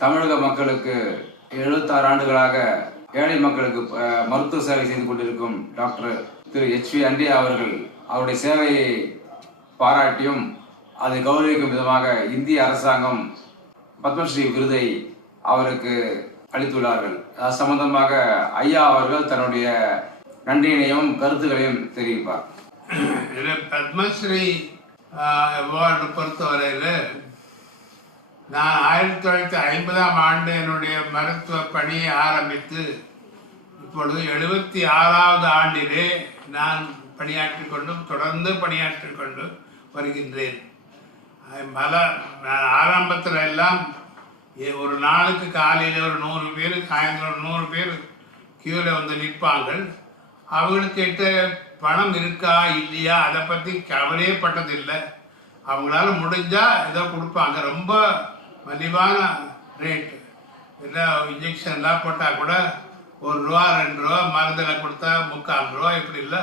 தமிழக மக்களுக்கு 76 ஆண்டுகளாக ஏழை மக்களுக்கு மருத்துவ சேவை செய்து கொண்டிருக்கும் டாக்டர் திரு HP அண்டியா அவர்கள் அவருடைய சேவையை பாராட்டியும் அதை கௌரவிக்கும் விதமாக இந்திய அரசாங்கம் பத்மஸ்ரீ விருதை அவருக்கு அளித்துள்ளார்கள். அது சம்பந்தமாக ஐயா அவர்கள் தன்னுடைய நன்றியினையும் கருத்துக்களையும் தெரிவிப்பார். பத்மஸ்ரீ அவார்டு பொறுத்தவரையில் நான் 1950ஆம் ஆண்டு என்னுடைய மருத்துவ பணியை ஆரம்பித்து இப்பொழுது 76வது ஆண்டிலே நான் தொடர்ந்து பணியாற்றிக் கொண்டு வருகின்றேன். ஆரம்பத்தில் எல்லாம் ஒரு நாளுக்கு காலையில் ஒரு 100 பேர், சாயந்தரம் 100 பேர் கியூவில் வந்து நிற்பாங்கள். அவங்களுக்கிட்ட பணம் இருக்கா இல்லையா அதை பற்றி கவலையே பட்டதில்லை. அவங்களால முடிஞ்சால் ஏதோ கொடுப்பாங்க. ரொம்ப மலிவான ரேட்டு. இல்லை இன்ஜெக்ஷன்லாம் போட்டால் கூட ₹1 ₹2 மருந்தில் கொடுத்தா ₹3/4 இப்படி இல்லை.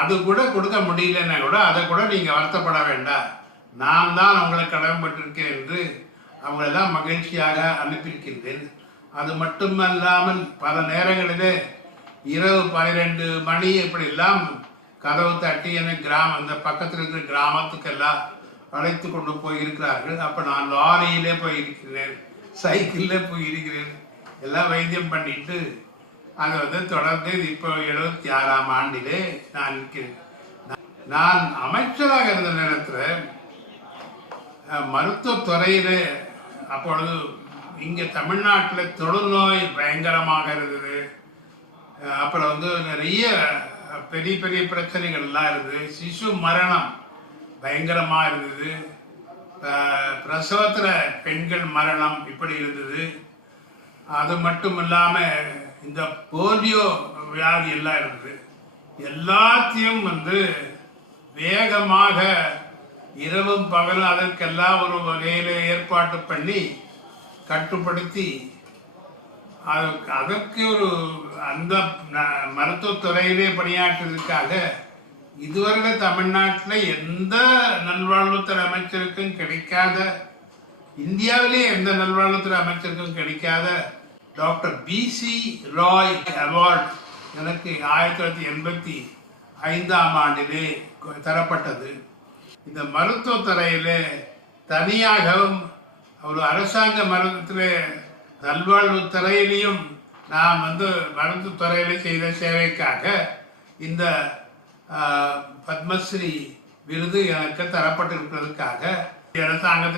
அது கூட கொடுக்க முடியலன்னா கூட அதை கூட நீங்கள் வருத்தப்பட வேண்டாம், நான் தான் உங்களுக்கு கடமைப்பட்டிருக்கேன் என்று அவங்களெல்லாம் மகிழ்ச்சியாக அனுப்பியிருக்கின்றேன். அது மட்டுமல்லாமல் பல நேரங்களிலே இரவு 12 மணி இப்படிலாம் கதவு தட்டி எனக்கு அந்த பக்கத்தில் இருக்கிற கிராமத்துக்கெல்லாம் அழைத்து கொண்டு போயிருக்கிறார்கள். அப்போ நான் லாரியிலே போயிருக்கிறேன், சைக்கிளில் போயிருக்கிறேன். எல்லாம் வைத்தியம் பண்ணிட்டு அதை தொடர்ந்து இப்போ 76ஆம் ஆண்டிலே நான் இருக்கிறேன். நான் அமைச்சராக இருந்த நேரத்தில் மருத்துவத்துறையில் அப்பொழுது இங்கே தமிழ்நாட்டில் தொழுநோய் பயங்கரமாக இருந்தது. அப்புறம் நிறைய பெரிய பெரிய பிரச்சனைகள்லாம் இருந்தது. சிசு மரணம் பயங்கரமாக இருந்தது. பிரசவத்தில் பெண்கள் மரணம் இப்படி இருந்தது. அது மட்டும் இல்லாமல் இந்த போலியோ வியாதி எல்லாம் இருந்தது. எல்லாத்தையும் வேகமாக இரவும் பகலும் அதற்கெல்லாம் ஒரு வகையில் ஏற்பாடு பண்ணி கட்டுப்படுத்தி அதற்கு அந்த மருத்துவத்துறையிலே பணியாற்றுவதற்காக இதுவரை தமிழ்நாட்டில் எந்த நல்வாழ்வுத்துறை அமைச்சருக்கும் கிடைக்காத, இந்தியாவிலே எந்த நல்வாழ்வுத்துறை அமைச்சருக்கும் கிடைக்காத டாக்டர் BC ராய் அவார்டு எனக்கு 1985ஆம் ஆண்டிலே தரப்பட்டது. இந்த மருத்துவத்துறையில் தனியாகவும் ஒரு அரசாங்க மருத்துவத்தில் நல்வாழ்வுத்துறையிலையும் நான் மருத்துவத்துறையில் செய்த சேவைக்காக இந்த பத்மஸ்ரீ விருது எனக்கு தரப்பட்டிருப்பதற்காக அரசாங்கத்தில்